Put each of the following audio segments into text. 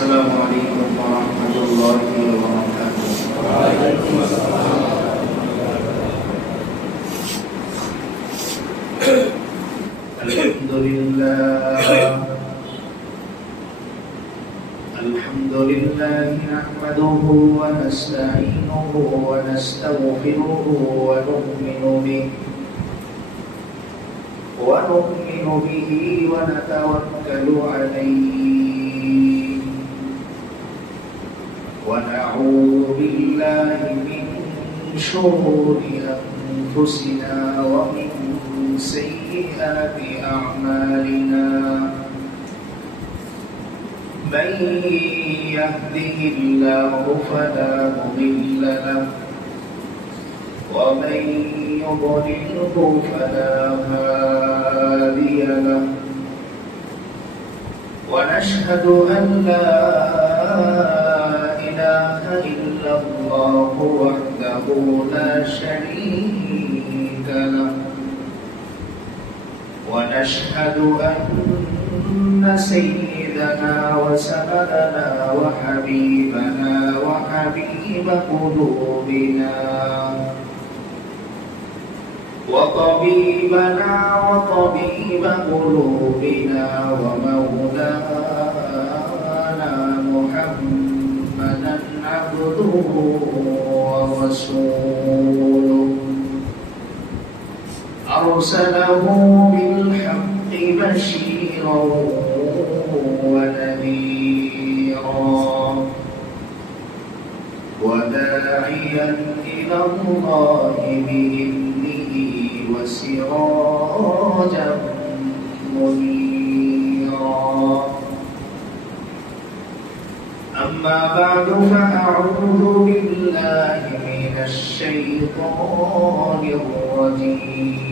السلام عليكم ورحمة الله وبركاته. وعليكم السلام. الحمد لله نحمده ونستعينه ونستغفره ونؤمن به ونتوكل عليه ونعوذ بالله من شرور أنفسنا ومن سيئات أعمالنا من يهده الله فلا مضل له ومن يضلله فلا هادي له ونشهد أن لا إله إلا الله وحده لا شريك له ونشهد أن سيدنا وسندنا وحبيبنا وحبيب قلوبنا وطبيبنا وطبيب قلوبنا ومولانا محمدا عبده ورسوله أرسله بالحق بشيرا ونذيرا وداعيا إلى الله بإذنه وسراجا منيرا أما بعد فأعوذ بالله من الشيطان الرجيم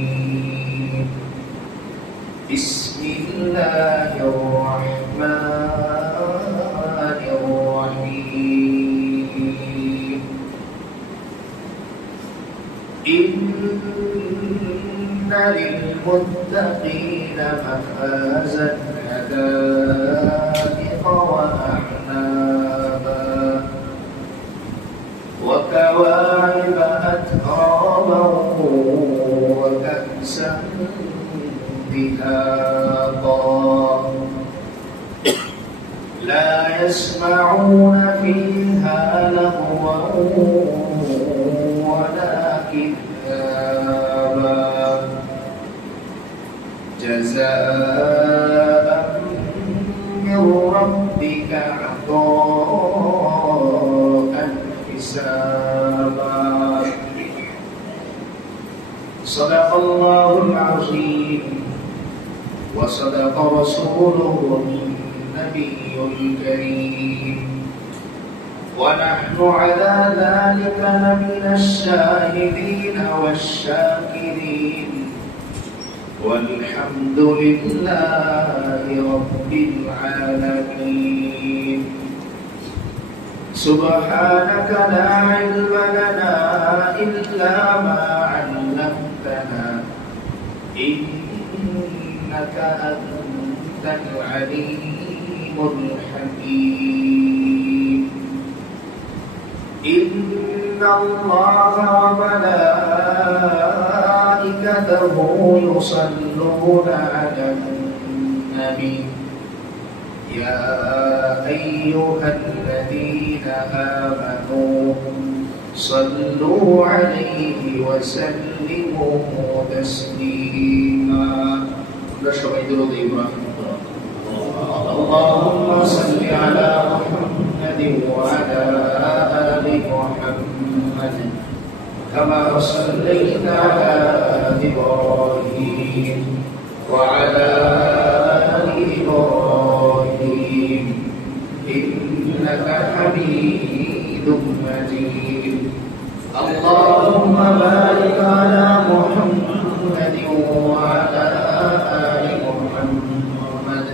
بسم الله الرحمن الرحيم إن للمتقين مفازا حدائق وأعنابا وكواعب أترابا وكأسا دهاقا لا يسمعون فيها لغوا ولا كذابا جزاء من ربك عطاء حسابا صدق الله العظيم وصدق رسوله النبي الكريم ونحن على ذلك لمن الشاهدين والشاكرين والحمد لله رب العالمين سبحانك لا علم لنا إلا ما علمتنا إنك أنت العليم الحكيم إن الله وملائكته يصلون على النبي يا أيها الذين آمنوا صلوا عليه وسلموا تسليما اللهم صل على محمد وعلى آل محمد كما صليت على إبراهيم وعلى آل إبراهيم إنك حميد مجيد اللهم بارك على محمد وعلى آل محمد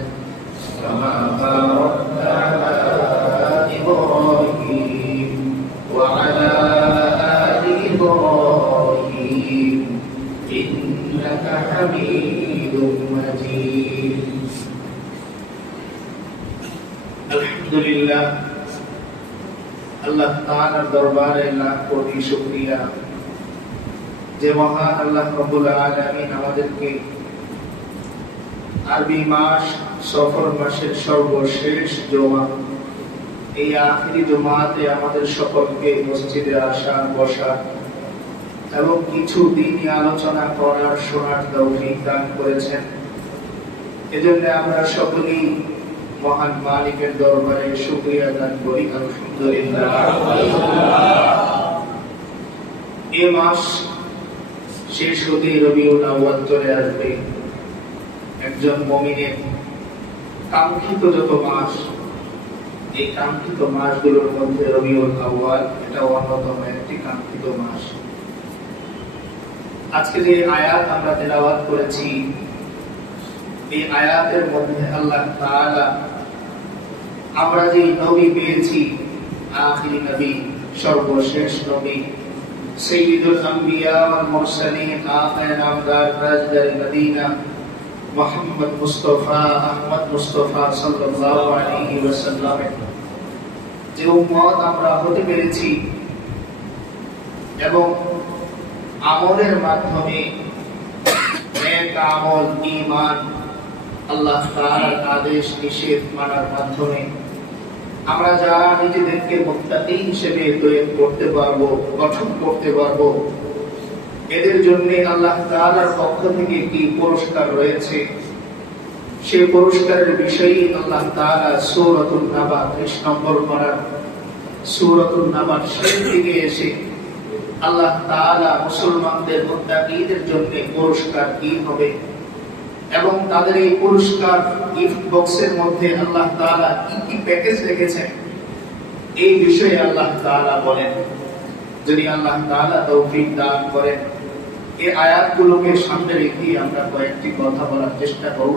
كما باركت على إبراهيم وعلى آل إبراهيم إنك حميد مجيد আলহামদুলিল্লাহ, আল্লাহ তাআলার দরবারে লাখ কোটি শুকরিয়া যে মহান আল্লাহ রাব্বুল আলামিন আমাদেরকে আরবি মাস সফর মাসের সর্বশেষ জুমা, এই আখিরি জুমাতে আমাদের সকলকে মসজিদে আসা, বসা এবং কিছু দিনই আলোচনা করার শোনার তৌফিক দান করেছেন। এজন্য আমরা সকলেই মহান মালিকের দরবারে শুকরিয়া দান করি। আলহামদুলিল্লাহ। এই মাস শেষ হতে রবিউল আউয়াল চলে আসবে। একজন মুমিনের কাঙ্ক্ষিত যত মাস, এই কাঙ্ক্ষিত মাসগুলোর মধ্যে রবিউল আউয়াল এটা অন্যতম একটি কাঙ্ক্ষিত মাস। আজকে যে আয়াত আমরা তেলাওয়াত করেছি, এই আয়াতের মধ্যে আল্লাহ তাআলা আমরা যে নবী পেয়েছি, আখিরি নবী, সর্বশেষ নবী, সাইয়্যিদুল আম্বিয়া ওয়াল মুরসালিন, আখির নামদার রাজদার মদিনা, মুহাম্মদ মুস্তাফা আহমদ মুস্তাফা সাল্লাল্লাহু আলাইহি ওয়াসাল্লাম যে উম্মত আমরা হতে পেরেছি এবং আমলের মাধ্যমে নেক আমল, ঈমান, আল্লাহ তাআলার আদেশ নিষেধ মানার মাধ্যমে আমরা যারা নিজেদেরকে মুত্তাকি হিসেবে তৈরি করতে পারবো, গঠন করতে পারবো, এদের জন্য আল্লাহ তাআলার পক্ষ থেকে একটি পুরস্কার রয়েছে। সেই পুরস্কারের বিষয়ে আল্লাহ তাআলা সূরাতুন নাবা ৩০ নম্বর পারার সূরাতুন নাবার শেষ দিকে এসে আল্লাহ তাআলা মুসলমানদের, মুত্তাকিদের জন্য পুরস্কার কি হবে এবং তাদের এই পুরস্কার গিফট বক্সের মধ্যে আল্লাহ তাআলা কি কি প্যাকেজ রেখেছেন, এই বিষয়ে আল্লাহ তাআলা বলেন। যদি আল্লাহ তাআলা তৌফিক দান করেন, এই আয়াতগুলোকে সামনে রেখে আমরা কয়েকটি কথা বলার চেষ্টা করব।